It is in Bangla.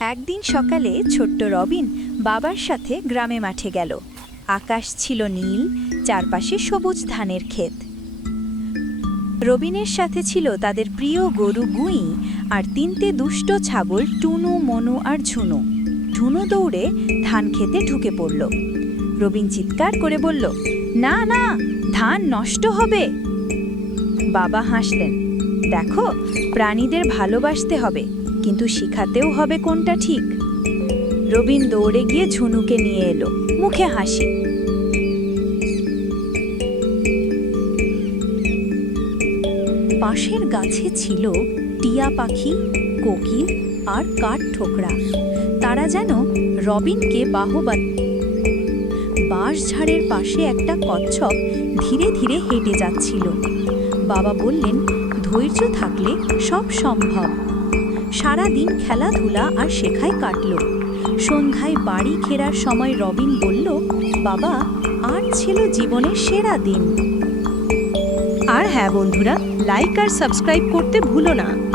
একদিন সকালে ছোট্ট রবিন বাবার সাথে গ্রামে মাঠে গেল। আকাশ ছিল নীল, চারপাশে সবুজ ধানের ক্ষেত। রবিনের সাথে ছিল তাদের প্রিয় গরু গুঁই আর তিনটে দুষ্ট ছাগল টুনু, মনু আর ঝুনু। ঝুনু দৌড়ে ধান খেতে ঢুকে পড়ল। রবিন চিৎকার করে বলল, না না, ধান নষ্ট হবে। বাবা হাসলেন, দেখো, প্রাণীদের ভালোবাসতে হবে, কিন্তু শিখাতেও হবে কোনটা ঠিক। রবিন দৌড়ে গিয়ে ঝুনুকে নিয়ে এলো, মুখে হাসি। পাশের গাছে ছিল টিয়া পাখি, কোকিল আর কাঠঠোকরা। তারা যেন রবিনকে বাহবা। বাঁশঝাড়ের পাশে একটা কচ্ছপ ধীরে ধীরে হেঁটে যাচ্ছিল। বাবা বললেন, ধৈর্য থাকলে সব সম্ভব। সারা দিন খেলাধুলা আর শেখায় কাটল। সন্ধ্যায় বাড়ি ফেরার সময় রবিন বলল, বাবা, আজ ছিল জীবনের সেরা দিন। আর হ্যাঁ বন্ধুরা, লাইক আর সাবস্ক্রাইব করতে ভুলো না।